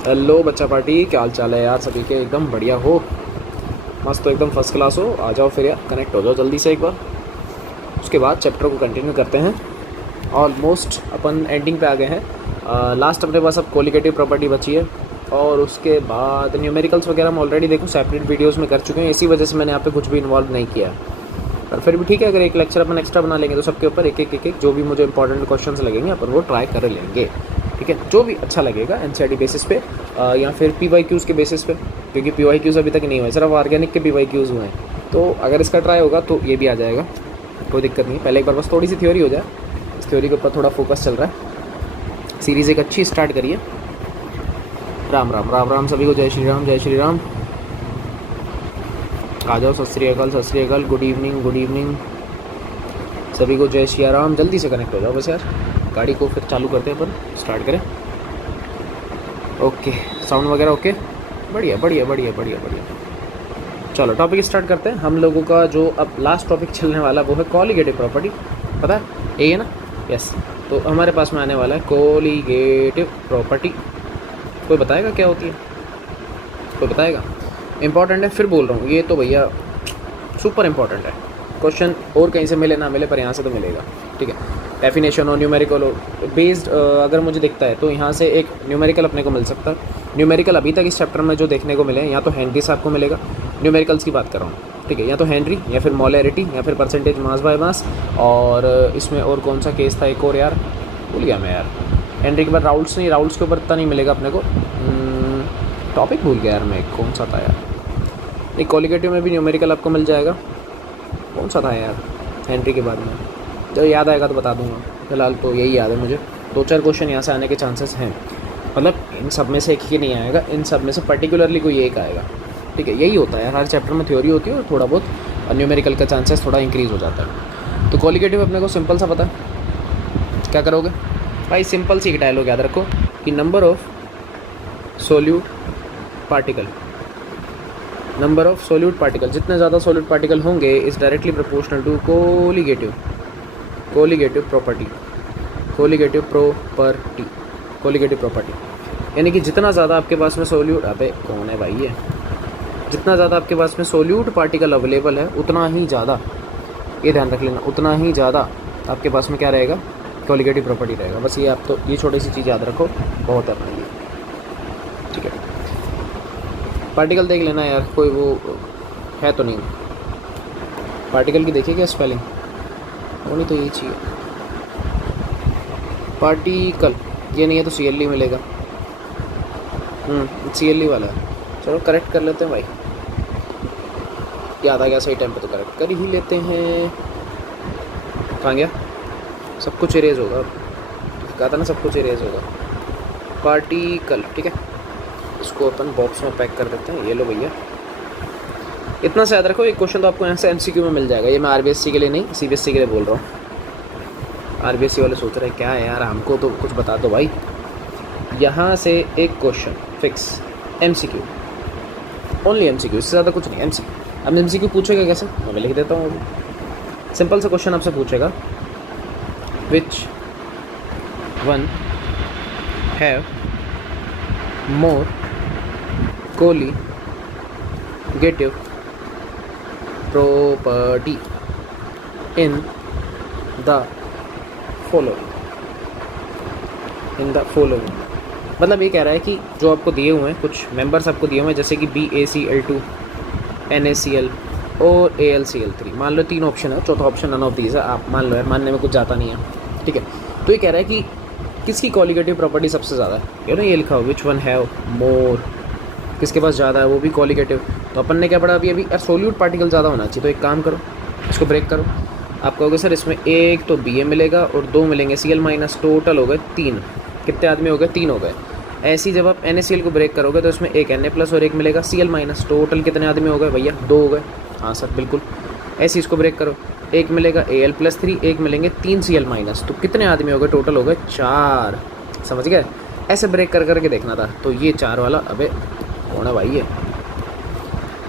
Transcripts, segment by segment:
Hello बच्चा party, क्या हाल चाल है यार सभी के? एकदम बढ़िया हो, मस्त हो, एकदम फर्स्ट क्लास हो। आ जाओ फिर यार, कनेक्ट हो जाओ जल्दी से एक बार। उसके बाद चैप्टर को कंटिन्यू करते हैं। ऑलमोस्ट अपन एंडिंग पे आ गए हैं। लास्ट अपने पास अब कोलिगेटिव प्रॉपर्टी बची है, और उसके बाद न्यूमेरिकल्स वगैरह हम ऑलरेडी देखो सेपरेट वीडियोस में कर चुके हैं। इसी वजह से मैंने यहाँ पे कुछ भी इन्वॉल्व नहीं किया है। पर फिर भी ठीक है, अगर एक लेक्चर अपन एक्स्ट्रा बना लेंगे तो सबके ऊपर एक एक जो भी मुझे इंपॉर्टेंट क्वेश्चंस लगेंगे अपन वो ट्राई कर लेंगे। ठीक है, जो भी अच्छा लगेगा एनसीईआरटी बेसिस पे या फिर पीवाईक्यूज़ के बेसिस पे, क्योंकि पीवाईक्यूज़ अभी तक नहीं हुए, सिर्फ ऑर्गेनिक के पीवाईक्यूज़ हुए हैं। तो अगर इसका ट्राई होगा तो ये भी आ जाएगा, कोई दिक्कत नहीं। पहले एक बार बस थोड़ी सी थ्योरी हो जाए, इस थ्योरी के ऊपर थोड़ा फोकस चल रहा है। सीरीज़ एक अच्छी स्टार्ट करिए। राम राम राम राम सभी को, जय श्री राम जय श्री राम। आ जाओ, सत श्री अकाल, गुड इवनिंग सभी को, जय श्री राम। जल्दी से कनेक्ट हो जाओ बस यार, गाड़ी को फिर चालू करते हैं अपन, स्टार्ट करें। ओके, साउंड वगैरह ओके, बढ़िया बढ़िया बढ़िया बढ़िया बढ़िया। चलो टॉपिक स्टार्ट करते हैं। हम लोगों का जो अब लास्ट टॉपिक चलने वाला वो है कोलिगेटिव प्रॉपर्टी। पता है यही है ना? यस। तो हमारे पास में आने वाला है कोलिगेटिव प्रॉपर्टी। कोई बताएगा क्या होती है? कोई बताएगा? इंपॉर्टेंट है, फिर बोल रहा हूँ, ये तो भैया सुपर इंपॉर्टेंट है। क्वेश्चन और कहीं से मिले ना मिले, पर यहाँ से तो मिलेगा। ठीक है, डेफिनेशन हो, न्यूमेरिकल हो, बेस्ड अगर मुझे दिखता है तो यहाँ से एक न्यूमेरिकल अपने को मिल सकता है। न्यूमेरिकल अभी तक इस चैप्टर में जो देखने को मिले हैं, या तो हेनरी साहब को मिलेगा, न्यूमेरिकल्स की बात कर रहा हूँ। ठीक है, या तो हेनरी, या फिर मोलैरिटी, या फिर परसेंटेज मास बाय मास। और इसमें और कौन सा केस था एक और यार, भूल गया मैं यार। हेनरी के बाद राउल्ट्स, नहीं राउल्ट्स के ऊपर इतना नहीं मिलेगा अपने को। टॉपिक भूल गया यार मैं, कौन सा था यार। एक कोलिगेटिव में भी न्यूमेरिकल आपको मिल जाएगा। कौन सा था यार हेनरी के बाद में? जब याद आएगा तो बता दूंगा, फिलहाल तो यही याद है मुझे। 2-4 क्वेश्चन यहाँ से आने के चांसेस हैं, मतलब इन सब में से एक ही नहीं आएगा, इन सब में से पर्टिकुलरली कोई एक आएगा। ठीक है, यही होता है हर चैप्टर में, थ्योरी होती है और थोड़ा बहुत न्यूमेरिकल का चांसेस थोड़ा इंक्रीज़ हो जाता है। तो कोलिगेटिव अपने को सिंपल सा पता है, क्या करोगे भाई? सिंपल सी एक डायलॉग याद रखो कि number of solute particle, number of solute particle, जितने ज़्यादा सोल्यूट पार्टिकल होंगे is directly proportional to colligative property, colligative property. यानी कि जितना ज़्यादा आपके पास में सोल्यूट, अबे कौन है भाई ये, जितना ज़्यादा आपके पास में सोल्यूट पार्टिकल अवेलेबल है उतना ही ज़्यादा, ये ध्यान रख लेना, उतना ही ज़्यादा आपके पास में क्या रहेगा? कोलिगेटिव प्रॉपर्टी रहेगा। बस ये आप तो ये छोटी सी चीज़ याद रखो, बहुत है अपने लिए। ठीक है, पार्टिकल देख लेना यार, कोई वो है तो नहीं। पार्टिकल की देखिए क्या स्पेलिंग, होनी तो यही चाहिए। पार्टिकल ये नहीं है तो CLE मिलेगा। CLE वाला है। चलो करेक्ट कर लेते हैं भाई, याद आ गया सही टाइम पे, तो करेक्ट कर ही लेते हैं। कहाँ गया? सब कुछ इरेज होगा, कहा था ना सब कुछ इरेज होगा। पार्टिकल, ठीक है, इसको अपन बॉक्स में पैक कर देते हैं। ये लो भैया, इतना से याद रखो, एक क्वेश्चन तो आपको यहाँ से MCQ में मिल जाएगा। ये मैं RBSC के लिए नहीं, CBSC के लिए बोल रहा हूँ। RBSC वाले सोच रहे हैं क्या है यार, हमको तो कुछ बता दो भाई। यहाँ से एक question fix, MCQ, only MCQ, इससे ज़्यादा कुछ नहीं। MCQ, अब MCQ पूछेगा कैसे, मैं लिख देता हूँ अभी। सिंपल सा क्वेश्चन आपसे पूछेगा, which one have more colligative property in the following. मतलब ये कह रहा है कि जो आपको दिए हुए हैं, कुछ मेंबर्स आपको दिए हुए हैं, जैसे कि BaCl2, NaCl और AlCl3, मान लो 3 ऑप्शन है, चौथा ऑप्शन नन ऑफ दीज है। आप मान लो यार, मानने में कुछ जाता नहीं है। ठीक है, तो ये कह रहा है कि किसकी कोलिगेटिव प्रॉपर्टी सबसे ज़्यादा है, ये ना, ये लिखा हो विच वन हैव मोर, किसके पास ज़्यादा है, वो भी कोलिगेटिव। तो अपन ने क्या पढ़ा अभी यार, सोल्यूट पार्टिकल ज़्यादा होना चाहिए। तो एक काम करो, इसको ब्रेक करो। आप कहोगे सर इसमें एक तो Ba मिलेगा और 2 मिलेंगे Cl-, टोटल हो गए 3। कितने आदमी हो गए? 3 हो गए। ऐसे ही जब आप NaCl को ब्रेक करोगे तो इसमें एक Na+ और एक मिलेगा Cl-, टोटल कितने आदमी हो गए भैया? 2 हो गए। हाँ सर बिल्कुल। ऐसे ही इसको ब्रेक करो, एक मिलेगा Al+3, एक मिलेंगे 3 Cl-, तो कितने आदमी हो गए? टोटल हो गए 4। समझ गए? ऐसे ब्रेक कर करके देखना था। तो ये 4 वाला, अबे कौन है भाई ये?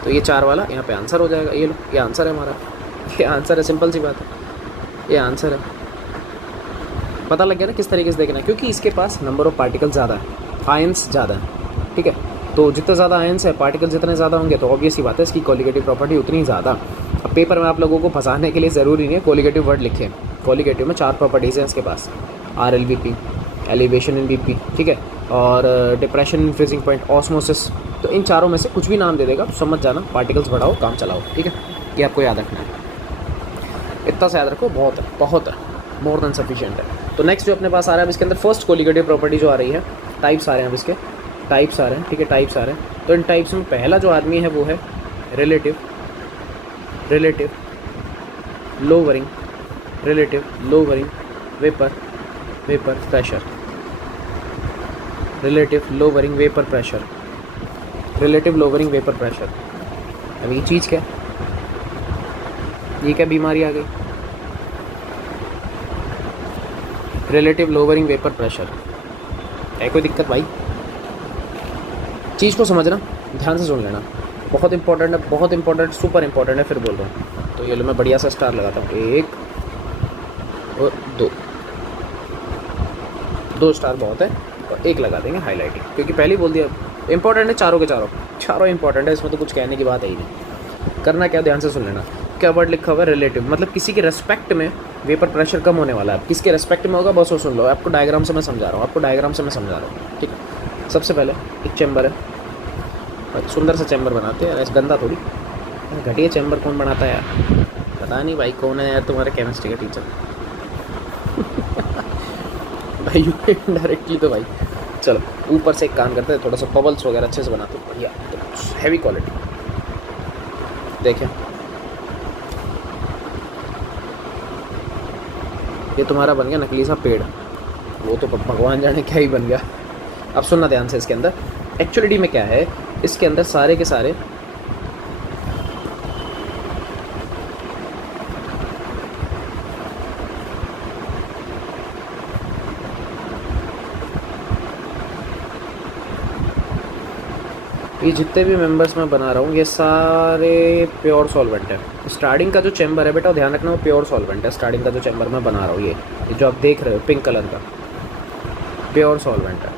तो ये 4 वाला यहाँ पे आंसर हो जाएगा। ये लो, ये आंसर है हमारा, ये आंसर है, सिंपल सी बात है, ये आंसर है। पता लग गया ना किस तरीके से देखना है, क्योंकि इसके पास नंबर ऑफ पार्टिकल ज़्यादा है, आयंस ज़्यादा है। ठीक है। तो जितने ज़्यादा आयंस है, पार्टिकल जितने ज़्यादा होंगे तो ऑब्वियस ही बात है इसकी कोलिगेटिव प्रॉपर्टी उतनी ज़्यादा। अब पेपर में आप लोगों को फंसाने के लिए ज़रूरी नहीं है कोलिगेटिव वर्ड लिखें। कोलिगेटिव में 4 प्रॉपर्टीज़ हैं इसके पास, RLVP, एलिवेशन इन VP, ठीक है, और depression in freezing point, osmosis. तो इन चारों में से कुछ भी नाम दे देगा तो समझ जाना पार्टिकल्स बढ़ाओ काम चलाओ, ठीक है। ये आपको याद रखना है, इतना सा याद रखो, बहुत है, बहुत है, मोर देन सफिशिएंट है। तो नेक्स्ट जो अपने पास आ रहा है इसके अंदर फर्स्ट कोलिगेटिव प्रॉपर्टी जो आ रही है, टाइप्स आ रहे हैं अब इसके, टाइप्स आ रहे हैं, ठीक है, टाइप्स आ रहे हैं। तो इन टाइप्स में पहला जो आदमी है वो है relative lowering, relative lowering vapour pressure, relative lowering vapour pressure, relative lowering vapour pressure. अब ये चीज़ क्या है, ये क्या बीमारी आ गई, रिलेटिव लोवरिंग वेपर प्रेशर है, कोई दिक्कत भाई? चीज़ को समझना, ध्यान से सुन लेना, बहुत इंपॉर्टेंट है, बहुत इंपॉर्टेंट, सुपर इंपॉर्टेंट है, फिर बोल रहा हूँ। तो ये लो मैं बढ़िया सा स्टार लगाता हूँ, 1 और 2 स्टार बहुत है, और 1 लगा देंगे हाईलाइटिंग, क्योंकि पहले ही बोल दिया इंपॉर्टेंट है, चारों के चारों इंपॉर्टेंट है, इसमें तो कुछ कहने की बात है ही नहीं। करना क्या, ध्यान से सुन लेना। क्या वर्ड लिखा हुआ है, रिलेटिव, मतलब किसी के रेस्पेक्ट में वेपर प्रेशर कम होने वाला है। किसके रेस्पेक्ट में होगा बस वो सुन लो, आपको डायग्राम से मैं समझा रहा हूँ, ठीक है। सबसे पहले एक चैम्बर है, और सुंदर सा चैम्बर बनाते हैं, ऐसे गंदा थोड़ी, घटिया चैम्बर कौन बनाता है यार, पता नहीं भाई कौन है यार तुम्हारे केमिस्ट्री का टीचर भाई डायरेक्टली तो भाई। चलो ऊपर से एक काम करते हैं, थोड़ा सा बबल्स वगैरह अच्छे से बनाते हैं, बढ़िया तो हैवी क्वालिटी। देखें ये तुम्हारा बन गया नकली सा पेड़, वो तो भगवान जाने क्या ही बन गया। अब सुनना ध्यान से, इसके अंदर एक्चुअलिटी में क्या है, इसके अंदर सारे के सारे ये जितने भी मेंबर्स मैं बना रहा हूँ ये सारे प्योर सॉल्वेंट है। स्टार्टिंग का जो चैम्बर है बेटा ध्यान रखना, वो प्योर सॉल्वेंट है। स्टार्टिंग का जो चैम्बर मैं बना रहा हूँ ये जो आप देख रहे हो पिंक कलर का, प्योर सॉल्वेंट है,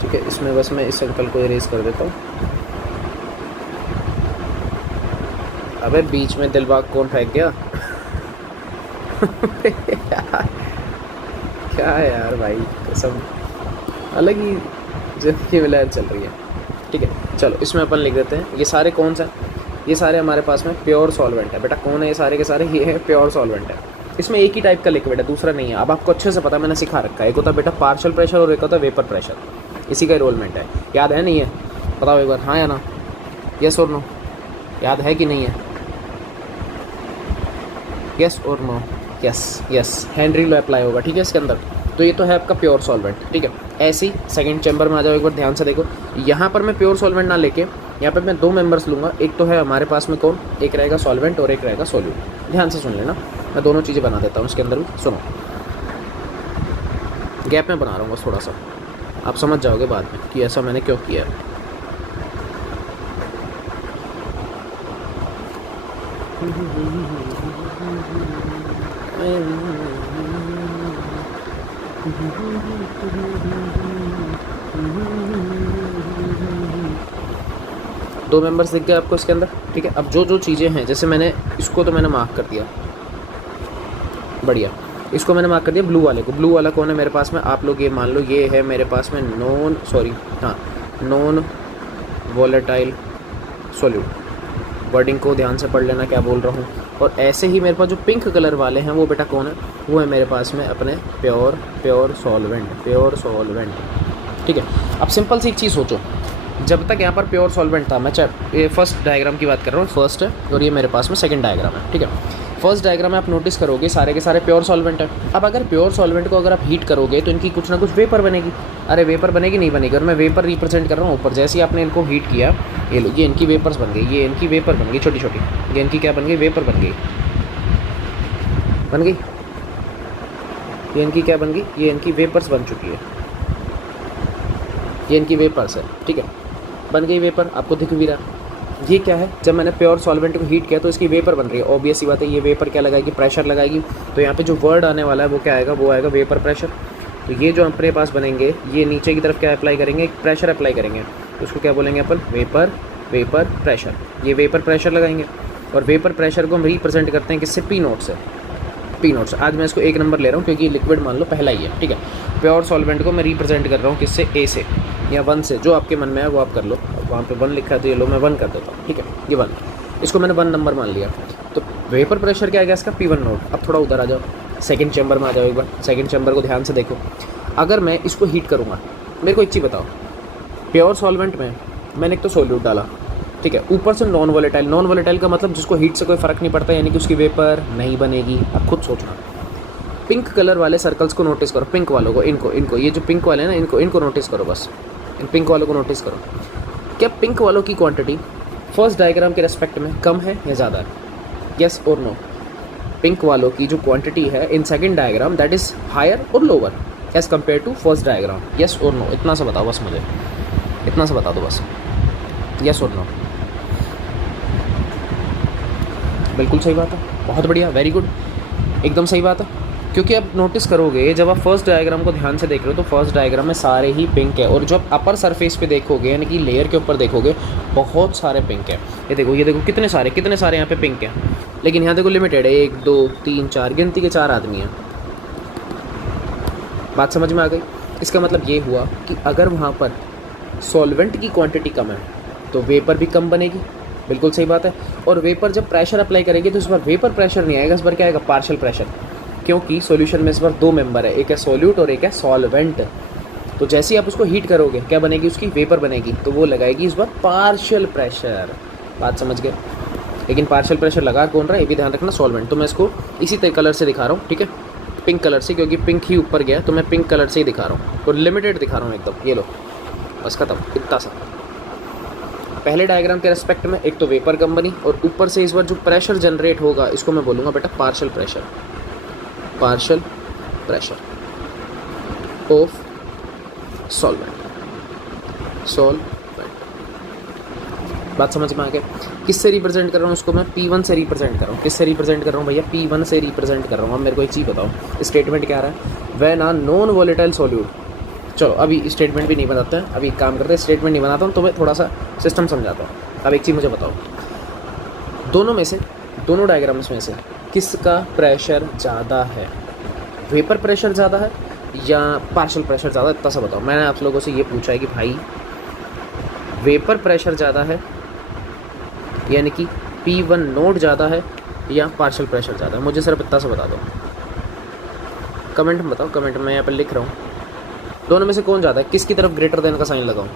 ठीक है। इसमें बस मैं इस सर्कल को इरेज कर देता हूँ। अबे बीच में दिलबाग कौन फेंक गया क्या है यार भाई, कसम अलग ही जिंदगी में लहर चल रही है, ठीक है। चलो इसमें अपन लिख देते हैं ये सारे कौन सा, ये सारे हमारे पास में प्योर सॉल्वेंट है। बेटा कौन है ये सारे के सारे, ये है प्योर सॉल्वेंट है। इसमें एक ही टाइप का लिक्विड है, दूसरा नहीं है। अब आपको अच्छे से पता, मैंने सिखा रखा है, एक होता है बेटा पार्शियल प्रेशर और एक होता है वेपर प्रेशर, इसी का एनरोलमेंट है। याद है नहीं है, बताओ एक बार, हाँ या ना, यस और नो, याद है कि नहीं है, यस और no, yes Henry law apply होगा, ठीक है इसके अंदर। तो ये तो है आपका प्योर सॉल्वेंट, ठीक है। ऐसी सेकंड चैम्बर में आ जाओ, एक बार ध्यान से देखो, यहाँ पर मैं प्योर सॉल्वेंट ना लेके यहाँ पर मैं 2 मेंबर्स लूँगा। एक तो है हमारे पास में कौन, एक रहेगा सॉल्वेंट और एक रहेगा सोल्यूट। ध्यान से सुन लेना, मैं दोनों चीज़ें बना देता हूँ इसके अंदर भी, सुनो। गैप में बना रहा हूँ बस थोड़ा सा, आप समझ जाओगे बाद में कि ऐसा मैंने क्यों किया है। दो मेंबर्स दिख गए आपको इसके अंदर, ठीक है। अब जो जो चीज़ें हैं, जैसे मैंने इसको तो मैंने मार्क कर दिया, बढ़िया, इसको मैंने मार्क कर दिया। ब्लू वाले को, ब्लू वाला कौन है मेरे पास में, आप लोग ये मान लो ये है मेरे पास में नॉन वोलेटाइल सॉल्यूट। वर्डिंग को ध्यान से पढ़ लेना क्या बोल रहा हूँ। और ऐसे ही मेरे पास जो पिंक कलर वाले हैं वो बेटा कौन है, वो है मेरे पास में अपने प्योर सॉल्वेंट, ठीक है। अब सिंपल सी एक चीज़ सोचो, जब तक यहाँ पर प्योर सॉल्वेंट था, मैं ये फर्स्ट डायग्राम की बात कर रहा हूँ, फर्स्ट है, और ये मेरे पास में सेकंड डायग्राम है, ठीक है। फर्स्ट डायग्राम में आप नोटिस करोगे सारे के सारे प्योर सॉल्वेंट है। अब अगर प्योर सॉल्वेंट को अगर आप हीट करोगे तो इनकी कुछ ना कुछ वेपर बनेगी। अरे वेपर बनेगी नहीं बनेगी, और मैं वेपर रिप्रेजेंट कर रहा हूँ ऊपर। जैसे ही आपने इनको हीट किया, ये लो, ये इनकी वेपर्स बन गई, ये इनकी वेपर बन गई छोटी छोटी, ये इनकी क्या बन गई, वेपर बन गई, ये इनकी क्या बन गई, ये इनकी वेपर्स बन चुकी है, ये इनकी वेपर्स है, ठीक है, बन गई वेपर, आपको दिख भी रहा। ये क्या है, जब मैंने प्योर सॉल्वेंट को हीट किया तो इसकी वेपर बन रही है। ऑब्वियस सी बात है, ये वेपर क्या लगाएगी, प्रेशर लगाएगी। तो यहाँ पे जो वर्ड आने वाला है वो क्या आएगा, वो आएगा वेपर प्रेशर। तो ये जो अपने पास बनेंगे, ये नीचे की तरफ क्या अप्लाई करेंगे, एक प्रेशर अप्लाई करेंगे, तो उसको क्या बोलेंगे अपन, वेपर वेपर प्रेशर। ये वेपर प्रेशर लगाएंगे और वेपर प्रेशर को हम रिप्रेजेंट करते हैं किससे, पी नोट से। पी नोट से आज मैं इसको 1 नंबर ले रहा हूँ क्योंकि लिक्विड मान लो पहला ही है, ठीक है। प्योर सॉल्वेंट को मैं रिप्रेजेंट कर रहा हूँ किससे, ए से या 1 से, जो आपके मन में है वो आप कर लो। वहाँ पे 1 लिखा है तो ये लो मैं 1 कर देता हूँ, ठीक है। ये 1, इसको मैंने 1 नंबर मान लिया। तो वेपर प्रेशर क्या आएगा इसका, P1 नोट। अब थोड़ा उधर आ जाओ, सेकंड चैम्बर में आ जाओ एक बार। सेकंड चैम्बर को ध्यान से देखो। अगर मैं इसको हीट करूँगा, मेरे को एक चीज़ बताओ, प्योर सॉल्वेंट में मैंने एक तो सोल्यूट डाला, ठीक है, ऊपर से नॉन वोलेटाइल। नॉन वोलेटाइल का मतलब जिसको हीट से कोई फ़र्क नहीं पड़ता, यानी कि उसकी वेपर नहीं बनेगी। अब खुद सोचना। पिंक कलर वाले सर्कल्स को नोटिस करो, पिंक वालों को, इनको ये जो पिंक वाले हैं ना, इनको नोटिस करो बस। इन पिंक वालों को नोटिस करो। क्या पिंक वालों की क्वांटिटी फर्स्ट डायग्राम के रेस्पेक्ट में कम है या ज़्यादा है, यस और नो? पिंक वालों की जो क्वांटिटी है in second diagram, that is higher और lower as compare to first diagram, yes और नो? इतना सा बताओ बस, मुझे इतना सा बता दो बस, यस और नो। बिल्कुल सही बात है, बहुत बढ़िया, वेरी गुड, एकदम सही बात है। क्योंकि अब नोटिस करोगे, जब आप फर्स्ट डायग्राम को ध्यान से देख रहे हो तो फर्स्ट डायग्राम में सारे ही पिंक है, और जब अपर सरफेस पे देखोगे, यानी कि लेयर के ऊपर देखोगे, बहुत सारे पिंक है। ये देखो कितने सारे यहाँ पे पिंक है। लेकिन यहाँ देखो लिमिटेड है, 1 2 3 4, गिनती के 4 आदमी हैं। बात समझ में आ गई? इसका मतलब ये हुआ कि अगर वहाँ पर सॉल्वेंट की क्वांटिटी कम है तो वेपर भी कम बनेगी। बिल्कुल सही बात है। और वेपर जब प्रेशर अप्लाई करेंगे तो इस बार वेपर प्रेशर नहीं आएगा, इस बार क्या आएगा, पार्शियल प्रेशर। क्योंकि सॉल्यूशन में इस बार 2 मेंबर है, एक है सॉल्यूट और एक है सॉल्वेंट। तो जैसे ही आप उसको हीट करोगे, क्या बनेगी, उसकी वेपर बनेगी, तो वो लगाएगी इस बार पार्शियल प्रेशर। बात समझ गए? लेकिन पार्शियल प्रेशर लगा कौन रहा है, ये भी ध्यान रखना, सॉल्वेंट। तो मैं इसको इसी कलर से दिखा रहा हूँ, ठीक है, पिंक कलर से, क्योंकि पिंक ही ऊपर गया तो मैं पिंक कलर से ही दिखा रहा हूँ और लिमिटेड दिखा रहा हूँ एकदम। ये लो, बस खत्म, इतना सा। पहले डायग्राम के रेस्पेक्ट में एक तो वेपर कम बनी, और ऊपर से इस बार जो प्रेशर जनरेट होगा इसको मैं बोलूँगा बेटा partial pressure. Partial pressure of solvent. बात समझ में आ गया? किससे रिप्रेजेंट कर रहा हूँ उसको मैं, P1 से रिप्रेजेंट कर रहा हूँ। किससे रिप्रेजेंट कर रहा हूँ भैया, P1 से रिप्रेजेंट कर रहा हूँ। अब मेरे को एक चीज़ बताओ, स्टेटमेंट क्या आ रहा है, when a non volatile solute. चलो अभी स्टेटमेंट भी नहीं बनाते हैं, अभी काम करते हैं, स्टेटमेंट नहीं बनाता हूँ तो मैं थोड़ा सा सिस्टम समझाता हूँ। अब एक चीज़ मुझे बताओ, दोनों डायग्राम्स में से किसका प्रेशर ज़्यादा है, वेपर प्रेशर ज़्यादा है या पार्शियल प्रेशर ज़्यादा, इतना सा बताओ। मैंने आप लोगों से ये पूछा है कि भाई वेपर प्रेशर ज़्यादा है, यानी कि P1 नोट ज़्यादा है, या पार्शियल प्रेशर ज़्यादा है, मुझे सिर्फ इतना सा बता दो। कमेंट में बताओ, कमेंट में यहाँ पर लिख रहा हूँ। दोनों में से कौन ज़्यादा है, किसकी तरफ ग्रेटर देन का साइन लगाऊँ?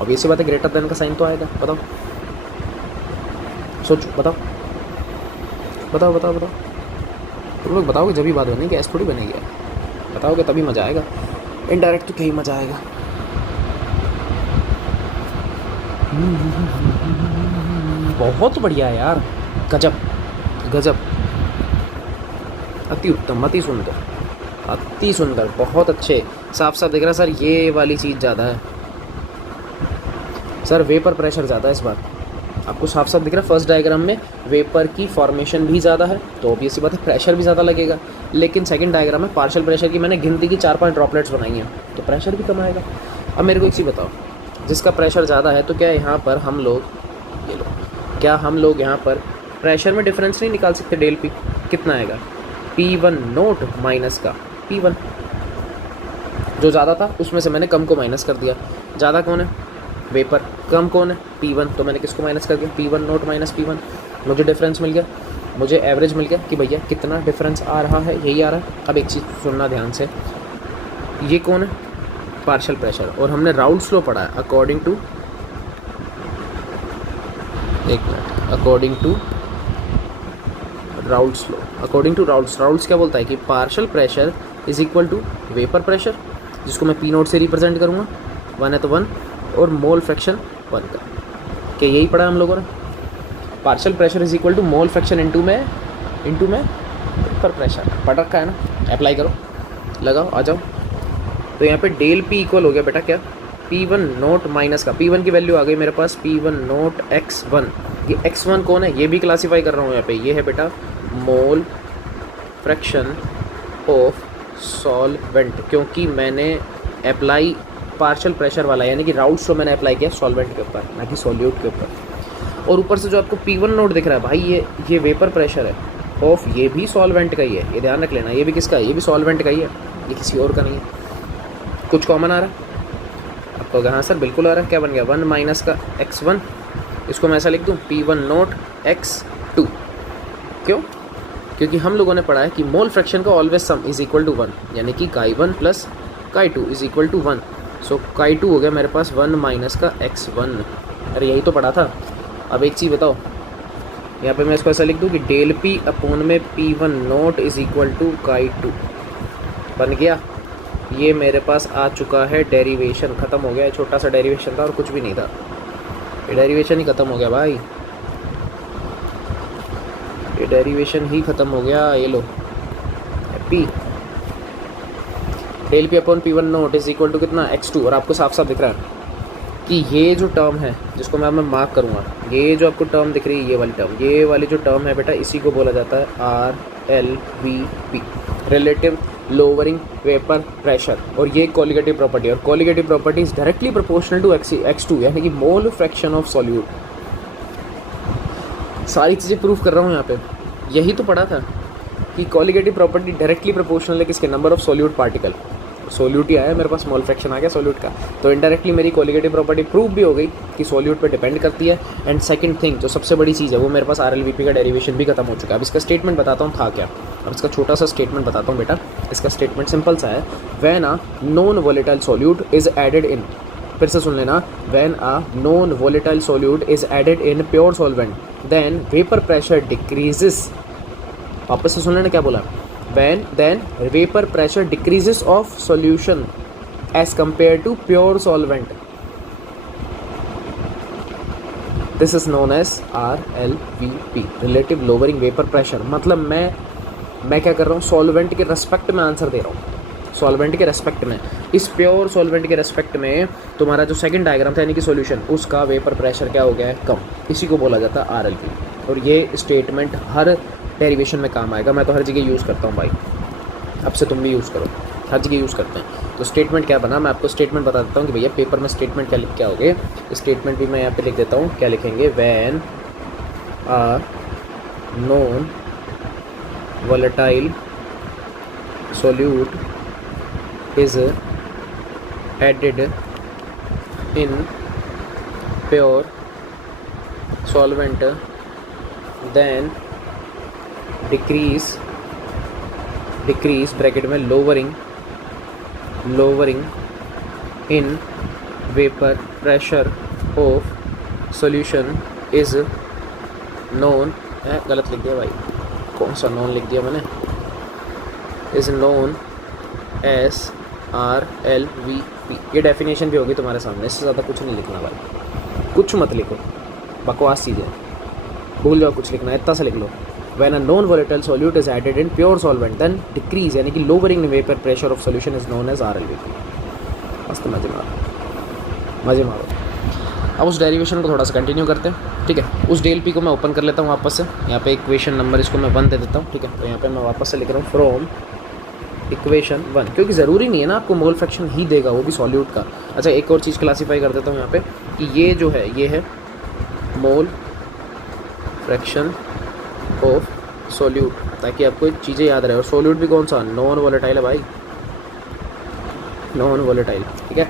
अब ऐसी बात है, ग्रेटर देन का साइन तो आएगा। बताओ, सोचो, बताओ। तुम लोग बताओगे जब भी बात बनेगी, ऐसे थोड़ी बनेगी। बताओगे तभी मज़ा आएगा, इनडायरेक्ट तो क्या ही मज़ा आएगा। बहुत बढ़िया यार, गजब, अति उत्तम, अति सुंदर, बहुत अच्छे। साफ दिख रहा है सर, ये वाली चीज़ ज़्यादा है सर, वेपर प्रेशर ज़्यादा है इस बार। आपको साफ दिख रहा है, फर्स्ट डायग्राम में वेपर की फॉर्मेशन भी ज़्यादा है, तो ऑब्वियस सी बात है प्रेशर भी ज़्यादा लगेगा। लेकिन सेकंड डायग्राम में पार्शियल प्रेशर की मैंने गिनती की 4-5 ड्रॉपलेट्स बनाई हैं, तो प्रेशर भी कम आएगा। अब मेरे को एक चीज़ बताओ, जिसका प्रेशर ज़्यादा है, तो क्या यहाँ पर हम लोग, ये लो, क्या हम लोग यहाँ पर प्रेशर में डिफरेंस नहीं निकाल सकते? डेल पी कितना आएगा, P1 नोट माइनस का P1, जो ज़्यादा था उसमें से मैंने कम को माइनस कर दिया। ज़्यादा कौन है, वेपर, कम कौन है, P1, तो मैंने किसको माइनस कर दिया, P1 नोट माइनस P1। मुझे डिफरेंस मिल गया, मुझे एवरेज मिल गया कि भैया कितना डिफरेंस आ रहा है, यही आ रहा है। अब एक चीज़ सुनना ध्यान से, ये कौन है, पार्शियल प्रेशर, और हमने राउल्ट्स लॉ पढ़ा है, अकॉर्डिंग टू राउल्ट्स क्या बोलता है कि partial pressure is equal to vapour pressure, जिसको मैं P नोट से रिप्रेजेंट करूँगा, 1 है तो 1, और मोल फ्रैक्शन 1 का। क्या यही पढ़ा हम लोगों ने? Partial pressure is equal to mole fraction into में वेपर प्रेशर, पढ़ रखा है ना? अप्लाई करो, लगाओ, आ जाओ। तो यहाँ पे डेल P इक्वल हो गया बेटा क्या, P1 नोट माइनस का, P1 की वैल्यू आ गई मेरे पास, P1 नोट x1। ये x1 कौन है, ये भी क्लासीफाई कर रहा हूँ यहाँ पे, ये है बेटा मोल फ्रैक्शन ऑफ सॉल्वेंट, क्योंकि मैंने अप्लाई पार्शियल प्रेशर वाला यानी कि राउट फ्लो मैंने अप्लाई किया सॉल्वेंट के ऊपर ना कि सॉल्यूट के ऊपर। और ऊपर से जो आपको P1 नोट दिख रहा है भाई, ये वेपर प्रेशर है ऑफ, ये भी सॉल्वेंट का ही है, ये ध्यान रख लेना। ये भी किसका है? ये भी सॉल्वेंट का ही है, ये किसी और का नहीं है। कुछ कॉमन आ रहा है आपको? हाँ सर बिल्कुल आ रहा है। क्या बन गया? 1 माइनस का x1, इसको मैं ऐसा लिख दूँ P1 नोट x2। क्यों? क्योंकि हम लोगों ने पढ़ा है कि मोल फ्रैक्शन का always sum is equal to 1, यानी कि chi1 plus chi2 is equal to 1। So chi2 हो गया मेरे पास 1 माइनस का x1। अरे यही तो पढ़ा था। अब एक चीज़ बताओ, यहाँ पे मैं इसको ऐसा लिख दूँ कि डेल पी अपॉन में P1 naught is equal to chi2 बन गया। ये मेरे पास आ चुका है डेरिवेशन, ख़त्म हो गया। छोटा सा डेरिवेशन था और कुछ भी नहीं था, ये डेरिवेशन ही ख़त्म हो गया भाई, ये डेरिवेशन ही ख़त्म हो गया। ये लो P del P upon P1 naught is equal to कितना? x2। और आपको साफ साफ दिख रहा है कि ये जो टर्म है जिसको मैं मार्क करूँगा, ये जो आपको टर्म दिख रही है, ये वाली टर्म, ये वाली जो टर्म है बेटा, इसी को बोला जाता है RLVP, relative lowering vapour pressure. और ये कोलिगेटिव प्रॉपर्टी, और colligative property is directly proportional to x2 यानी कि मोल फ्रैक्शन ऑफ सॉल्यूट। सारी चीज़ें प्रूव कर रहा हूँ यहाँ पे। यही तो पढ़ा था कि कोलिगेटिव प्रॉपर्टी डायरेक्टली प्रोपोर्शनल है किसके? Number of solute particle. Solute ही आया मेरे पास, मोल फ्रैक्शन आ गया सॉल्यूट का, तो इनडायरेक्टली मेरी कोलिगेटिव प्रॉपर्टी प्रूव भी हो गई कि सॉल्यूट पे डिपेंड करती है। एंड सेकंड थिंग जो सबसे बड़ी चीज़ है, वो मेरे पास RLVP का डेरिवेशन भी खत्म हो चुका है। अब इसका स्टेटमेंट बताता हूँ था क्या। अब इसका छोटा सा स्टेटमेंट बताता हूँ बेटा। इसका स्टेटमेंट सिंपल सा है, when a non volatile solute is added in, फिर से सुन लेना, when a non volatile solute is added in pure solvent then vapour pressure decreases. वापस से सुन लेना क्या बोला, when then vapor pressure decreases of solution as compared to pure solvent. This is known as RLVP, relative lowering vapor pressure। मतलब मैं क्या कर रहा हूँ, सॉल्वेंट के रेस्पेक्ट में आंसर दे रहा हूँ, सॉल्वेंट के रेस्पेक्ट में। इस प्योर सॉल्वेंट के रेस्पेक्ट में तुम्हारा जो सेकंड डायग्राम था यानी कि सॉल्यूशन, उसका वेपर प्रेशर क्या हो गया है? कम। इसी को बोला जाता है RLVP। और ये स्टेटमेंट हर डेरिवेशन में काम आएगा, मैं तो हर जगह यूज़ करता हूँ भाई, अब से तुम भी यूज़ करो, हर जगह यूज़ करते हैं। तो स्टेटमेंट क्या बना, मैं आपको स्टेटमेंट बता देता हूँ कि भैया पेपर में स्टेटमेंट क्या लिख के आओगे। स्टेटमेंट भी मैं यहाँ पे लिख देता हूँ, क्या लिखेंगे, when a non volatile solute is added in pure solvent then decrease bracket में lowering in vapour pressure of solution is known, गलत लिख दिया भाई, कौन सा नॉन लिख दिया मैंने, इज नोन एस RLVP। ये डेफिनेशन भी होगी तुम्हारे सामने, इससे ज़्यादा कुछ नहीं लिखना भाई, कुछ मत लिखो, बकवास चीज़ें, भूल जाओ कुछ लिखना, इतना सा लिख लो। When a non-volatile solute is added in pure solvent, then decrease यानी कि lowering vapor pressure of solution is known as RLVP। मस्त मजे मारो। अब उस डेरिवेशन को थोड़ा सा कंटिन्यू करते हैं, ठीक है। उस डेल पी को मैं ओपन कर लेता हूँ वापस से, यहाँ पे इक्वेशन नंबर इसको मैं 1 दे देता हूँ, ठीक है। तो यहाँ पे मैं वापस से लिख रहा हूँ फ्रॉम इक्वेशन 1, क्योंकि ज़रूरी नहीं है ना आपको मोल फ्रैक्शन ही देगा, वो भी सॉल्यूट का। अच्छा एक और चीज़ क्लासीफाई कर देता हूँ यहाँ पे कि ये जो है, ये है मोल फ्रैक्शन ऑफ सॉल्यूट, ताकि आपको चीज़ें याद रहे। और सॉल्यूट भी कौन सा? नॉन वोलेटाइल है भाई, नॉन वोलेटाइल, ठीक है।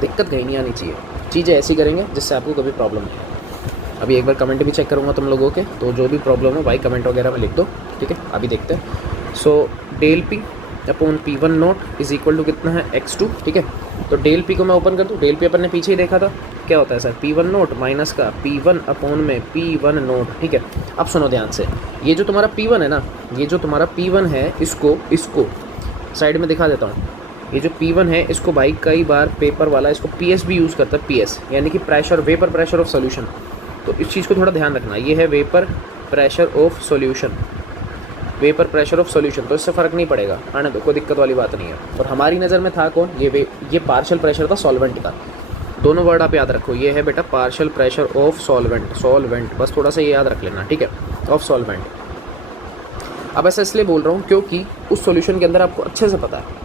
दिक्कत कहीं नहीं आनी चाहिए, चीज़ें ऐसी करेंगे जिससे आपको कभी प्रॉब्लम नहीं है। अभी एक बार कमेंट भी चेक करूँगा तुम लोगों के, तो जो भी प्रॉब्लम हो भाई कमेंट वगैरह में लिख दो, ठीक है। अभी देखते हैं। So del P upon P1 naught is equal to कितना है? x2, ठीक है। तो डेल पी को मैं ओपन कर दूँ, डेल पी अपन ने पीछे ही देखा था, क्या होता है सर? P1 नोट माइनस का P1 अपॉन में P1 नोट, ठीक है। अब सुनो ध्यान से, ये जो तुम्हारा P1 है ना, ये जो तुम्हारा P1 है, इसको साइड में दिखा देता हूँ। ये जो P1 है, इसको भाई कई बार पेपर वाला इसको PS भी यूज़ करता है, PS यानी कि pressure, vapour pressure of solution. तो इस चीज़ को थोड़ा ध्यान रखना, ये है vapour pressure of solution, vapour pressure of solution, तो इससे फ़र्क नहीं पड़ेगा, आने दो, कोई दिक्कत वाली बात नहीं है। और हमारी नज़र में था कौन? ये पार्शियल प्रेशर था सॉल्वेंट का। दोनों वर्ड आप याद रखो, ये है बेटा पार्शियल प्रेशर ऑफ सॉल्वेंट, बस थोड़ा सा ये याद रख लेना, ठीक है, ऑफ सॉल्वेंट। अब ऐसा इसलिए बोल रहा हूँ क्योंकि उस सॉल्यूशन के अंदर आपको अच्छे से पता है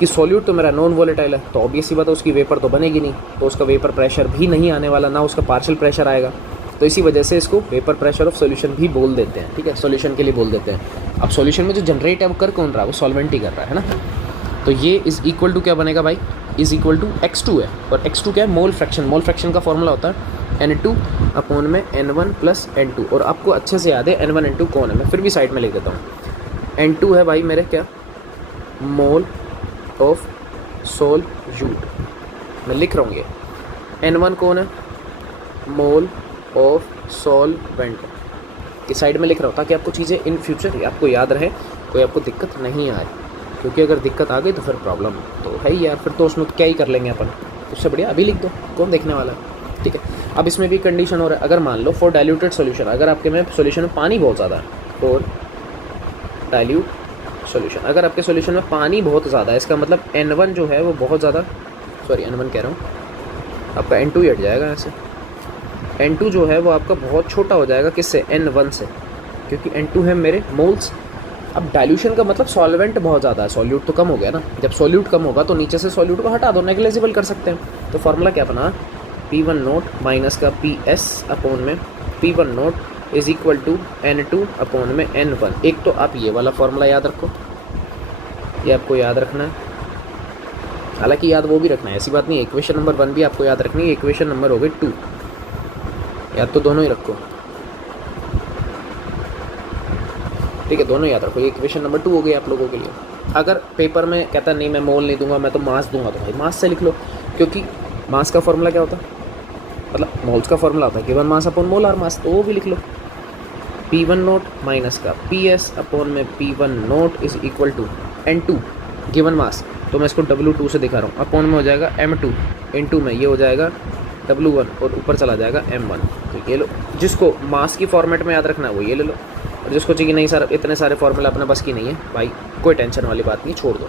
कि सॉल्यूट तो मेरा नॉन वोलेटाइल है, तो ऑब्वियस ही बात है उसकी वेपर तो बनेगी नहीं, तो उसका वेपर प्रेशर भी नहीं आने वाला, ना उसका पार्शियल प्रेशर आएगा। तो इसी वजह से इसको वेपर प्रेशर ऑफ सॉल्यूशन भी बोल देते हैं, ठीक है, सॉल्यूशन के लिए बोल देते हैं। अब सॉल्यूशन में जो जनरेट है वो कर कौन रहा है, वो सॉल्वेंट ही कर रहा है ना। तो ये इज़ इक्वल टू क्या बनेगा भाई, इज़ इक्वल टू x2 है, और x2 क्या है, मोल फ्रैक्शन। मोल फ्रैक्शन का फॉर्मूला होता है N2 अपॉन में N1 प्लस N2, और आपको अच्छे से याद है N1 N2 कौन है, मैं फिर भी साइड में लिख देता हूँ। N2 है भाई मेरे क्या, मोल ऑफ सोल्यूट, मैं लिख रहा हूँ ये। N1 कौन है, मोल ऑफ सॉल्वेंट, की साइड में लिख रहा हूँ ताकि आपको चीज़ें इन फ्यूचर आपको याद रहे, कोई आपको दिक्कत नहीं आए, क्योंकि अगर दिक्कत आ गई तो फिर प्रॉब्लम तो है ही यार, फिर तो उसमें क्या ही कर लेंगे अपन। उससे बढ़िया अभी लिख दो, कौन देखने वाला है, ठीक है। अब इसमें भी कंडीशन हो रहा है, अगर मान लो फॉर डाइल्यूटेड सॉल्यूशन, अगर आपके में सॉल्यूशन में पानी बहुत ज़्यादा है, फॉर डाइल्यूट सॉल्यूशन, अगर आपके सॉल्यूशन में पानी बहुत ज़्यादा है, इसका मतलब N1 जो है वो बहुत ज़्यादा, सॉरी N1 कह रहा हूँ, आपका N2 ही हट जाएगा ऐसे। N2 जो है वो आपका बहुत छोटा हो जाएगा, किससे, N1 से, क्योंकि N2 है मेरे मोल्स। अब डाइल्यूशन का मतलब सॉल्वेंट बहुत ज़्यादा है, सॉल्यूट तो कम हो गया ना। जब सॉल्यूट कम होगा तो नीचे से सॉल्यूट को हटा दो, नेग्लिजिबल कर सकते हैं। तो फार्मूला क्या बना, P1 नोट माइनस का PS अपॉन में P1 naught is equal to N2 upon में N1। एक तो आप ये वाला फार्मूला याद रखो, ये आपको याद रखना है, हालांकि याद वो भी रखना है, ऐसी बात नहीं है। इक्वेशन नंबर 1 भी आपको याद रखनी है, इक्वेशन नंबर हो गई 2, याद तो दोनों ही रखो, ठीक है, दोनों याद रखो। ये इक्वेशन नंबर 2 हो गई आप लोगों के लिए। अगर पेपर में कहता नहीं मैं मोल नहीं दूंगा, मैं तो मास दूंगा, तो भाई मास से लिख लो, क्योंकि मास का फॉर्मूला क्या होता है, मतलब मोल्स का फॉर्मूला होता है given mass upon molar mass, तो वो भी लिख लो। P1 नोट माइनस का PS अपॉन में P1 naught is equal to N2 given mass, तो मैं इसको W2 से दिखा रहा हूँ, अपॉन में हो जाएगा M2, N2 में ये हो जाएगा W1 और ऊपर चला जाएगा M1। तो ये लो, जिसको मास की फॉर्मेट में याद रखना है वो ये ले लो, और जिसको चाहिए नहीं सर इतने सारे फॉर्मूला अपने बस की नहीं है भाई, कोई टेंशन वाली बात नहीं, छोड़ दो।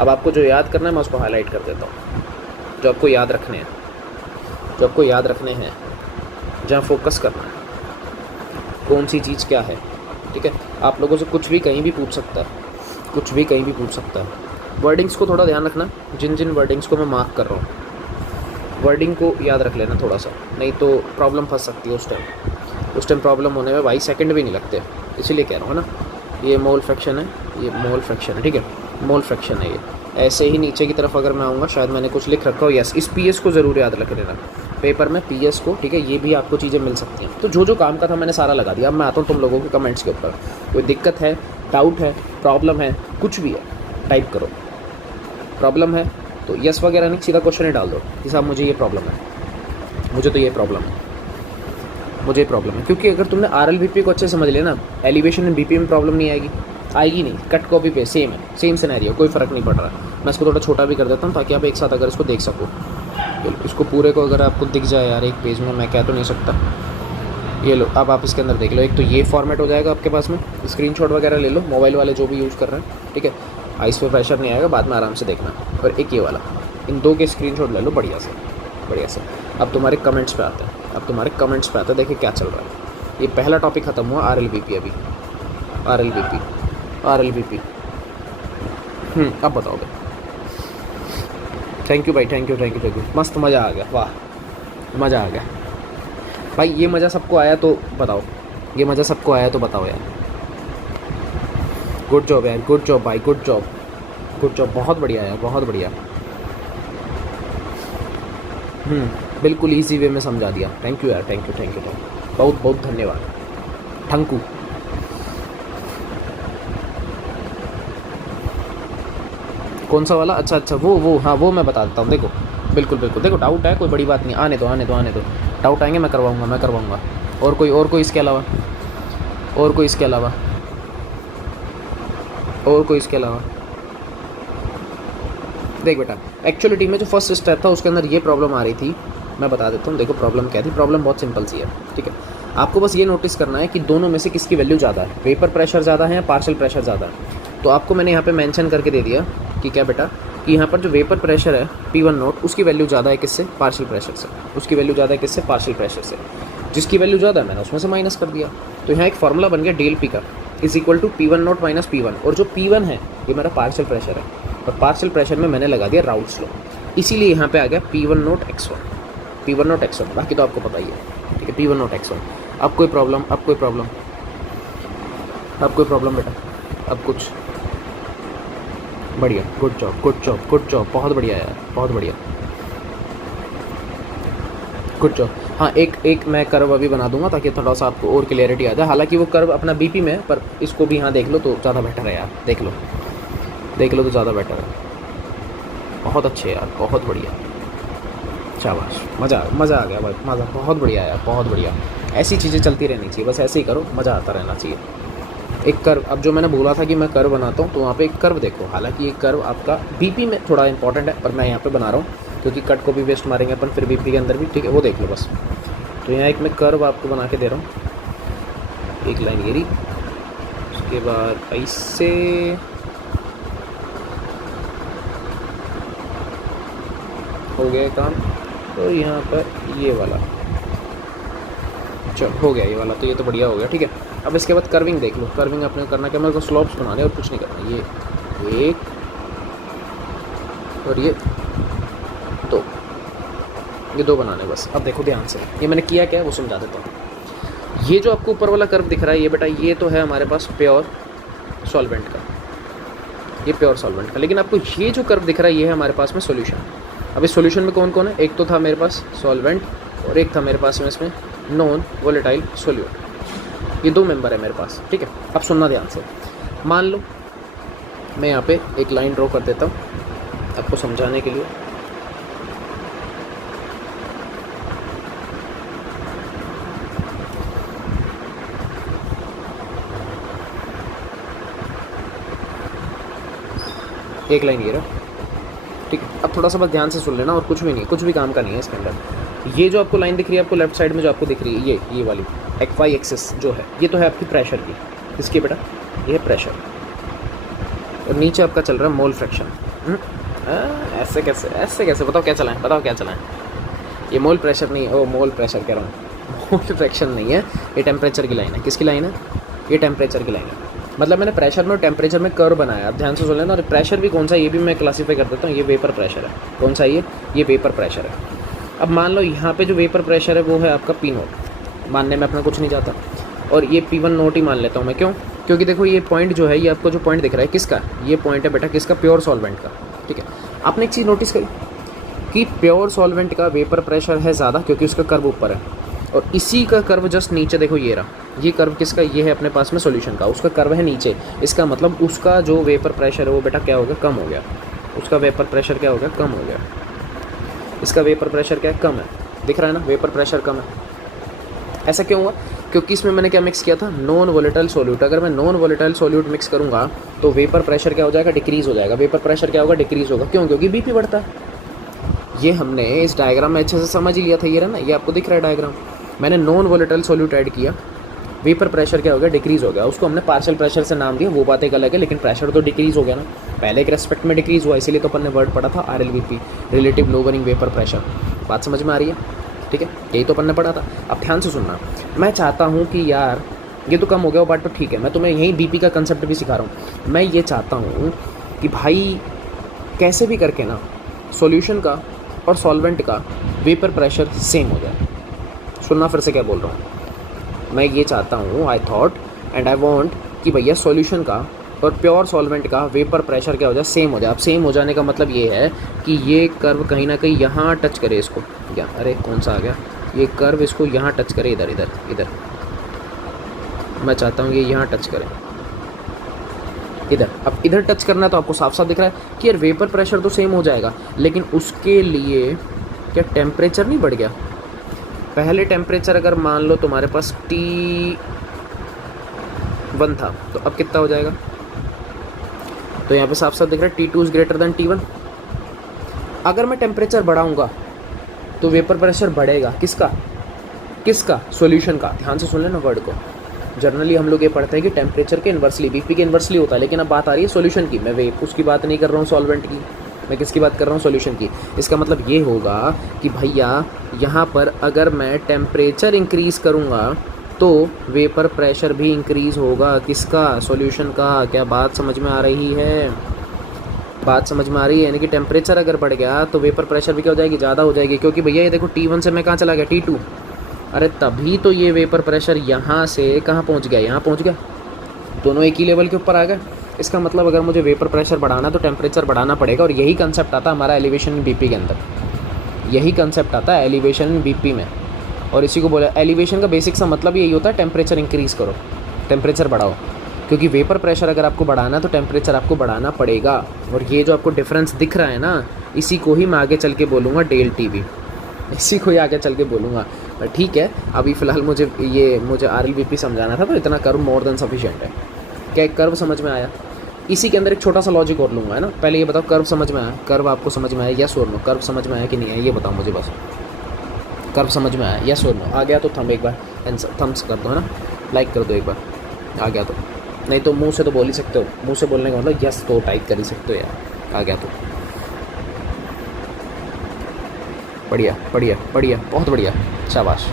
अब आपको जो याद करना है मैं उसको हाईलाइट कर देता हूँ, जो आपको याद रखने हैं, जो आपको याद रखने हैं, जहाँ फोकस करना है, कौन सी चीज़ क्या है, ठीक है। आप लोगों से कुछ भी कहीं भी पूछ सकता है, कुछ भी कहीं भी पूछ सकता है। वर्डिंग्स को थोड़ा ध्यान रखना, जिन जिन वर्डिंग्स को मैं मार्क कर रहा हूँ, वर्डिंग को याद रख लेना थोड़ा सा, नहीं तो प्रॉब्लम फंस सकती है उस टाइम प्रॉब्लम होने में भाई सेकंड भी नहीं लगते, इसीलिए कह रहा हूँ ना। ये मोल फ्रैक्शन है, ये मोल फ्रैक्शन है, ठीक है, मोल फ्रैक्शन है ये। ऐसे ही नीचे की तरफ अगर मैं आऊँगा, शायद मैंने कुछ लिख रखा हो, यस, इस PS को ज़रूर याद रख लेना पेपर में, PS को, ठीक है, ये भी आपको चीज़ें मिल सकती हैं। तो जो जो काम का था मैंने सारा लगा दिया। अब मैं आता हूँ तुम लोगों के कमेंट्स के ऊपर, कोई दिक्कत है, डाउट है, प्रॉब्लम है, कुछ भी है, टाइप करो। प्रॉब्लम है तो यस वगैरह नहीं, सीधा क्वेश्चन ही डाल दो कि साहब मुझे ये प्रॉब्लम है, मुझे तो ये प्रॉब्लम है, मुझे ये प्रॉब्लम है। क्योंकि अगर तुमने RLBP को अच्छे समझ लिया ना, एलिवेशन में BP में प्रॉब्लम नहीं आएगी, आएगी नहीं, कट कॉपी पे सेम है, सेम सिनेरियो, कोई फ़र्क नहीं पड़ रहा। मैं इसको थोड़ा छोटा भी कर देता हूँ ताकि आप एक साथ अगर इसको देख सको, इसको पूरे को अगर आपको दिख जाए यार एक पेज में, मैं कह तो नहीं सकता। ये लो, अब आप इसके अंदर देख लो, एक तो ये फॉर्मेट हो जाएगा आपके पास में, स्क्रीनशॉट वगैरह ले लो, मोबाइल वाले जो भी यूज़ कर रहे हैं, ठीक है, आइस पे प्रेशर नहीं आएगा, बाद में आराम से देखना। और एक ये वाला, इन दो के स्क्रीनशॉट ले लो बढ़िया से, बढ़िया से। अब तुम्हारे कमेंट्स पे आते हैं, अब तुम्हारे कमेंट्स पे आते हैं, देखिए क्या चल रहा है। ये पहला टॉपिक ख़त्म हुआ, RLBP, अभी RLBP। अब बताओगे। थैंक यू भाई, थैंक यू, मस्त मज़ा आ गया, वाह मज़ा आ गया भाई। ये मज़ा सबको आया तो बताओ, ये मज़ा सबको आया तो बताओ यार। गुड जॉब यार, गुड जॉब भाई, गुड जॉब, बहुत बढ़िया यार, बहुत बढ़िया। बिल्कुल इजी वे में समझा दिया, थैंक यू यार, थैंक यू, बहुत बहुत धन्यवाद ठंकू। कौन सा वाला, अच्छा वो हाँ, वो मैं बता देता हूँ। देखो बिल्कुल, देखो डाउट है, कोई बड़ी बात नहीं, आने दो, डाउट आएंगे मैं करवाऊँगा। और कोई इसके अलावा, और कोई इसके अलावा देख बेटा, एक्चुअलिटी में जो फर्स्ट स्टेप था उसके अंदर ये प्रॉब्लम आ रही थी, मैं बता देता हूँ। देखो प्रॉब्लम क्या थी, प्रॉब्लम बहुत सिंपल सी है, ठीक है। आपको बस ये नोटिस करना है कि दोनों में से किसकी वैल्यू ज़्यादा है, वेपर प्रेशर ज़्यादा है या पार्शियल प्रेशर ज़्यादा है। तो आपको मैंने यहाँ पे मेंशन करके दे दिया कि क्या बेटा, कि यहाँ पर जो वेपर प्रेशर है P1 नोट, उसकी वैल्यू ज़्यादा है किससे, पार्शियल प्रेशर से, उसकी वैल्यू ज़्यादा है किससे, पार्शियल प्रेशर से। जिसकी वैल्यू ज़्यादा है मैंने उसमें से माइनस कर दिया। तो यहाँ एक फार्मूला बन गया डेल P का, is equal to P1 minus P1, और जो P1 है ये मेरा पार्शियल प्रेशर है, और पार्शियल प्रेशर में मैंने लगा दिया राउट्स लॉ, इसीलिए यहाँ पे आ गया P1 x1, P1 x1, बाकी तो आपको पता ही है, ठीक है, P1 x1। अब कोई प्रॉब्लम, अब कोई प्रॉब्लम, अब कोई प्रॉब्लम बेटा, अब कुछ, बढ़िया, good job, good job, good job, बहुत बढ़िया यार, बहुत बढ़िया, गुड जॉब। हाँ, एक मैं कर्व अभी बना दूंगा ताकि थोड़ा सा आपको और क्लियरिटी आ जाए। हालांकि वो कर्व अपना बीपी में है, पर इसको भी यहाँ देख लो तो ज़्यादा बेटर है यार, देख लो, देख लो तो ज़्यादा बेटर है। बहुत अच्छे यार, बहुत बढ़िया, शाबाश, मज़ा आ गया भाई, मज़ा, बहुत बढ़िया यार, बहुत बढ़िया। ऐसी चीज़ें चलती रहनी चाहिए, बस ऐसे ही करो, मज़ा आता रहना चाहिए। एक कर्व, अब जो मैंने बोला था कि मैं कर्व बनाता हूँ, तो वहाँ पे एक कर्व देखो, हालांकि ये कर्व आपका बीपी में थोड़ा इंपॉर्टेंट है, पर मैं यहाँ पे बना रहा हूँ क्योंकि कट को भी वेस्ट मारेंगे अपन फिर बीपी के अंदर भी, ठीक है, वो देख लो बस। तो यहाँ एक मैं कर्व आपको बना के दे रहा हूँ, एक लाइन गिरी, उसके बाद ऐसे हो गया काम, तो यहाँ पर ये वाला, चलो हो गया ये वाला, तो ये तो बढ़िया हो गया, ठीक है। अब इसके बाद कर्विंग देख लो, कर्विंग अपने करना क्या, मेरे को स्लोप्स बनाने और कुछ नहीं करना, ये एक और ये दो बनाने बस। अब देखो ध्यान से, ये मैंने किया क्या है वो समझा देता हूँ। ये जो आपको ऊपर वाला कर्व दिख रहा है ये बेटा, ये तो है हमारे पास प्योर सॉल्वेंट का, ये प्योर सॉल्वेंट का, लेकिन आपको ये जो कर्व दिख रहा है ये है हमारे पास में सॉल्यूशन। अब इस सॉल्यूशन में कौन कौन है, एक तो था मेरे पास सॉल्वेंट और एक था मेरे पास में इसमें नॉन वोलेटाइल सॉल्यूट, ये दो मेंबर है मेरे पास, ठीक है। अब सुनना ध्यान से, मान लो मैं यहाँ पे एक लाइन ड्रॉ कर देता हूँ आपको समझाने के लिए। एक लाइन ये रहा, ठीक है। अब थोड़ा सा बस ध्यान से सुन लेना, और कुछ भी नहीं, कुछ भी काम का नहीं है इसके अंदर। ये जो आपको लाइन दिख रही है आपको लेफ्ट साइड में, जो आपको दिख रही है ये वाली XY एक्सिस जो है, ये तो है आपकी प्रेशर की, इसकी बेटा ये है प्रेशर, और नीचे आपका चल रहा है मोल फ्रैक्शन। ऐसे कैसे बताओ क्या चलाएं, बताओ क्या चलाएं। ये मोल प्रेशर नहीं है, मोल प्रेशर कह रहा हूँ, मोल फ्रैक्शन नहीं है, ये टेम्परेचर की लाइन है। किसकी लाइन है, ये टेम्परेचर की लाइन है। मतलब मैंने प्रेशर में और टेम्परेचर में कर्व बनाया, अब ध्यान से सुन लेना। और प्रेशर भी कौन सा, ये भी मैं क्लासीफाई कर देता हूँ, ये वेपर प्रेशर है। कौन सा ये वेपर प्रेशर है। अब मान लो यहाँ पे जो वेपर प्रेशर है वो है आपका P0, मानने में अपना कुछ नहीं जाता, और ये P1 ही मान लेता हूँ मैं। क्यों, क्योंकि देखो ये पॉइंट जो है, ये आपको जो पॉइंट दिख रहा है किसका, ये पॉइंट है बेटा किसका, प्योर सॉल्वेंट का, ठीक है। आपने एक चीज़ नोटिस करी कि प्योर सॉल्वेंट का वेपर प्रेशर है ज़्यादा, क्योंकि उसका कर्व ऊपर है, और इसी का कर्व जस्ट नीचे देखो, ये रहा, ये कर्व किसका, ये है अपने पास में सॉल्यूशन का, उसका कर्व है नीचे। इसका मतलब उसका जो वेपर प्रेशर है वो बेटा क्या हो गया, कम हो गया। उसका वेपर प्रेशर क्या हो गया, कम हो गया। इसका वेपर प्रेशर क्या है, कम है, दिख रहा है ना, वेपर प्रेशर कम है। ऐसा क्यों हुआ, क्योंकि इसमें मैंने क्या मिक्स किया था, नॉन वोलेटाइल सॉल्यूट। अगर मैं नॉन वोलेटाइल सॉल्यूट मिक्स करूँगा तो वेपर प्रेशर क्या हो जाएगा, डिक्रीज़ हो जाएगा। वेपर प्रेशर क्या होगा, डिक्रीज़ होगा। क्यों, क्योंकि बीपी बढ़ता है। ये हमने इस डायग्राम में अच्छे से समझ लिया था, ये रहा ना, ये आपको दिख रहा है डायग्राम। मैंने नॉन वोलेटाइल सॉल्यूट ऐड किया, वेपर प्रेशर क्या हो गया, डिक्रीज़ हो गया। उसको हमने पार्शियल प्रेशर से नाम दिया, वो बात एक अलग है, लेकिन प्रेशर तो डिक्रीज़ हो गया ना, पहले के रेस्पेक्ट में डिक्रीज़ हुआ, इसीलिए तो अपन ने वर्ड पढ़ा था RLVP, relative lowering vapour pressure. बात समझ में आ रही है, ठीक है, यही तो अपन ने पढ़ा था। अब ध्यान से सुनना, मैं चाहता हूँ कि यार ये तो कम हो गया, बात तो ठीक है, मैं तुम्हें यही BP का कंसेप्ट भी सिखा रहा हूँ। मैं ये चाहता हूँ कि भाई कैसे भी करके ना सॉल्यूशन का और सॉल्वेंट का वेपर प्रेशर सेम हो जाए। सुनना फिर से क्या बोल रहा हूँ, मैं ये चाहता हूँ, I thought and I want कि भैया सॉल्यूशन का और प्योर सॉल्वेंट का वेपर प्रेशर क्या हो जाए, सेम हो जाए। अब सेम हो जाने का मतलब ये है कि ये कर्व कहीं ना कहीं यहाँ टच करे इसको, क्या, अरे कौन सा आ गया, ये कर्व इसको यहाँ टच करे, इधर इधर इधर, मैं चाहता हूँ ये यहाँ टच करे इधर। अब इधर टच करना है तो आपको साफ साफ दिख रहा है कि यार वेपर प्रेशर तो सेम हो जाएगा, लेकिन उसके लिए क्या टेम्परेचर नहीं बढ़ गया। पहले टेम्परेचर अगर मान लो तुम्हारे पास T1 था, तो अब कितना हो जाएगा, तो यहाँ पे साफ साफ दिख रहा है T2 is greater than T1। अगर मैं टेम्परेचर बढ़ाऊंगा तो वेपर प्रेशर बढ़ेगा, किसका, किसका, सॉल्यूशन का। ध्यान से सुन लेना वर्ड को। जनरली हम लोग ये पढ़ते हैं कि टेम्परेचर के इन्वर्सली, BP के इन्वर्सली होता है, लेकिन अब बात आ रही है सॉल्यूशन की। मैं उसकी बात नहीं कर रहा हूँ सॉल्वेंट की, मैं किसकी बात कर रहा हूँ, सॉल्यूशन की। इसका मतलब ये होगा कि भैया यहाँ पर अगर मैं टेम्परेचर इंक्रीज़ करूँगा तो वेपर प्रेशर भी इंक्रीज़ होगा। किसका? सॉल्यूशन का। क्या बात समझ में आ रही है? बात समझ में आ रही है? यानी कि टेम्परेचर अगर बढ़ गया तो वेपर प्रेशर भी क्या हो जाएगी? ज़्यादा हो जाएगी। क्योंकि भैया ये देखो T1 से मैं कहाँ चला गया? T2। अरे तभी तो ये वेपर प्रेशर यहाँ से कहाँ पहुँच गया? यहाँ पहुँच गया। दोनों एक ही लेवल के ऊपर आ गए। इसका मतलब अगर मुझे वेपर प्रेशर बढ़ाना तो टेम्परेचर बढ़ाना पड़ेगा। और यही कंसेप्ट आता है हमारा एलिवेशन इन बीपी के अंदर। यही कंसेप्ट आता है एलिवेशन इन बीपी में। और इसी को बोला एलिवेशन का बेसिक सा मतलब यही होता है, टेम्परेचर इंक्रीज़ करो, टेम्परेचर बढ़ाओ। क्योंकि वेपर प्रेशर अगर आपको बढ़ाना है तो टेम्परेचर आपको बढ़ाना पड़ेगा। और ये जो आपको डिफरेंस दिख रहा है ना, इसी को ही मैं आगे चल के बोलूँगा डेल टीवी, इसी को ही आगे चल के बोलूँगा। पर ठीक है, अभी फ़िलहाल मुझे RLBP समझाना था, तो इतना कर्व मोर देन सफिशिएंट है। क्या एक कर्व समझ में आया? इसी के अंदर एक छोटा सा लॉजिक और लूँगा, है ना। पहले ये बताओ, कर्व समझ में आया? कर्व आपको समझ में आया? यस और नो? कर्व समझ में आया कि नहीं आया, ये बताओ मुझे बस। कर्व समझ में आया? यस और नो? आ गया तो थम एक बार थम्स कर दो, है ना, लाइक कर दो एक बार। आ गया तो, नहीं तो मुंह से तो बोल ही सकते हो। मुंह से बोलने का मतलब यस तो टाइप कर ही सकते हो यार। आ गया तो बढ़िया बढ़िया बढ़िया, बहुत बढ़िया, शाबाश।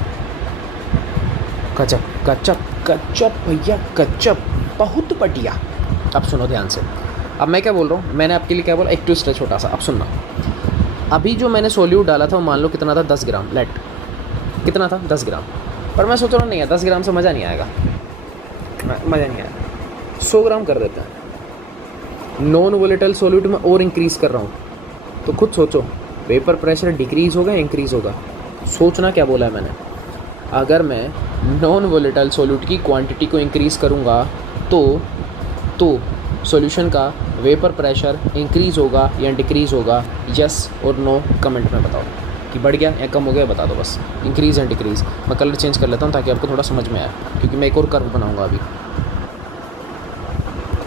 गजब गजब गजब भैया, गजब, बहुत बढ़िया। अब सुनो ध्यान से। अब मैं क्या बोल रहा हूँ, मैंने आपके लिए क्या बोला, एक ट्विस्ट है छोटा सा। अब सुनना, अभी जो मैंने सोल्यूट डाला था वो मान लो कितना था, 10 ग्राम। लेट कितना था? 10 ग्राम। पर मैं सोच रहा हूँ नहीं है, 10 ग्राम से मज़ा नहीं आएगा, मज़ा नहीं आएगा, 100 ग्राम कर देते हैं। नॉन वोलेटाइल सोल्यूट में और इंक्रीज़ कर रहा हूँ, तो खुद सोचो वेपर प्रेशर डिक्रीज़ होगा या इंक्रीज़ होगा? सोचना क्या बोला है मैंने। अगर मैं नॉन वोलेटाइल सोल्यूट की क्वांटिटी को इंक्रीज़ करूँगा तो सॉल्यूशन का वेपर प्रेशर इंक्रीज़ होगा या डिक्रीज़ होगा? यस और नो कमेंट में बताओ कि बढ़ गया या कम हो गया, बता दो बस। Increase and decrease. मैं कलर चेंज कर लेता हूँ ताकि आपको थोड़ा समझ में आए, क्योंकि मैं एक और कर्व बनाऊँगा अभी।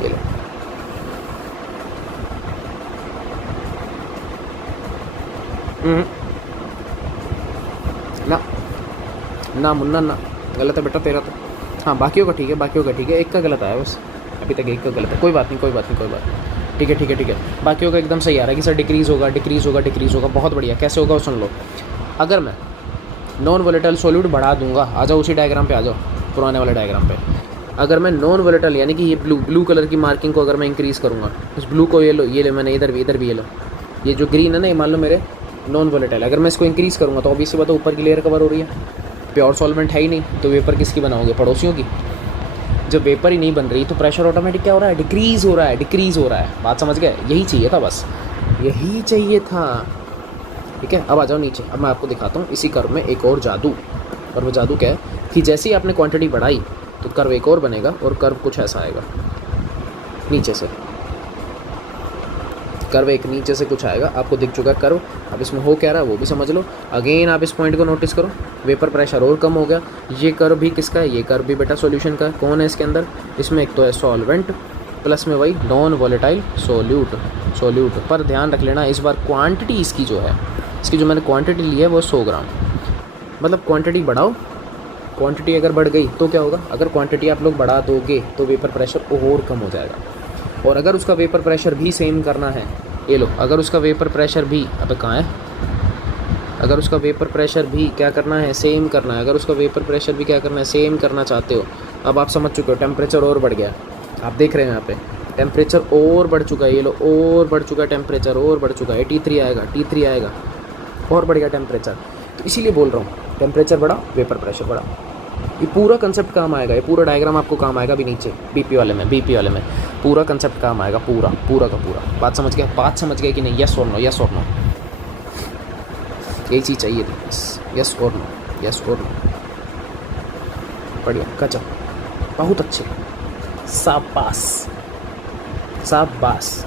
ये लो, ना ना मुन्ना ना, गलत है बेटा तेरा तो। हाँ बाकियों का ठीक है, बाकियों का ठीक है, एक का गलत आया बस, अभी तक एक का गलत है। कोई बात नहीं, कोई बात नहीं, कोई बात नहीं, ठीक है ठीक है ठीक है। बाकियों का एकदम सही आ रहा है कि सर डिक्रीज़ होगा, डिक्रीज़ होगा, डिक्रीज़ होगा। बहुत बढ़िया। कैसे होगा वो सुन लो। अगर मैं नॉन वोलेटाइल सोल्यूट बढ़ा दूंगा, आ जाओ उसी डायग्राम पे आ जाओ, पुराने वाले डायग्राम पे। अगर मैं नॉन वोलेटाइल यानी कि ये ब्लू कलर की मार्किंग को अगर मैं इंक्रीज़ करूँगा, उस ब्लू को ये लो मैंने, इधर भी ये लो, ये जो ग्रीन है ना, ये मान लो मेरे नॉन वोलेटाइल। अगर मैं इसको इंक्रीज़ करूँगा तो ऑब्वियसली बात है ऊपर की लेयर कवर हो रही है, प्योर सॉल्वेंट है ही नहीं, तो वेपर किसकी बनाओगे? पड़ोसियों की। जब वेपर ही नहीं बन रही तो प्रेशर ऑटोमेटिक क्या हो रहा है? डिक्रीज़ हो रहा है, डिक्रीज़ हो रहा है। बात समझ गए? यही चाहिए था, बस यही चाहिए था। ठीक है, अब आ जाओ नीचे। अब मैं आपको दिखाता हूँ इसी कर्व में एक और जादू। और वो जादू क्या है कि जैसे ही आपने क्वांटिटी बढ़ाई तो कर्व एक और बनेगा, और कर्व कुछ ऐसा आएगा नीचे से। कर्व एक नीचे से कुछ आएगा, आपको दिख चुका कर्व। अब इसमें हो क्या रहा है वो भी समझ लो। अगेन आप इस पॉइंट को नोटिस करो, वेपर प्रेशर और कम हो गया। ये कर्व भी किसका है? ये कर्व भी बेटा सॉल्यूशन का है। कौन है इसके अंदर? इसमें एक तो है सॉल्वेंट, प्लस में वही नॉन वोलेटाइल सोल्यूट। पर ध्यान रख लेना इस बार क्वांटिटी इसकी जो है, इसकी जो मैंने क्वांटिटी ली है वो 100 ग्राम। मतलब क्वांटिटी बढ़ाओ, क्वांटिटी अगर बढ़ गई तो क्या होगा? अगर क्वांटिटी आप लोग बढ़ा दोगे तो वेपर प्रेशर और कम हो जाएगा। और अगर उसका वेपर प्रेशर भी सेम करना है, ये लो, अगर उसका वेपर प्रेशर भी, अब कहाँ है, अगर उसका वेपर प्रेशर भी क्या करना है? सेम करना है। अगर उसका वेपर प्रेशर भी क्या करना है? सेम करना चाहते हो। अब आप समझ चुके हो, टेम्परेचर और बढ़ गया। आप देख रहे हैं यहाँ पे टेम्परेचर और बढ़ चुका है, ये लो, और बढ़ चुका है टेम्परेचर, और बढ़ चुका है। T3 आएगा, और बढ़ गया टेम्परेचर। तो इसीलिए बोल रहा हूँ टेम्परेचर बढ़ा, वेपर प्रेशर बढ़ा। ये पूरा कंसेप्ट काम आएगा, ये पूरा डायग्राम आपको काम आएगा अभी नीचे बीपी वाले में पूरा कंसेप्ट काम आएगा, पूरा का पूरा। बात समझ गए कि नहीं? यस और नो, यस और नो, यही चीज़ चाहिए थी बस। यस और नो, यस और नो। बढ़िया, गजब, बहुत अच्छे, शाबाश शाबाश।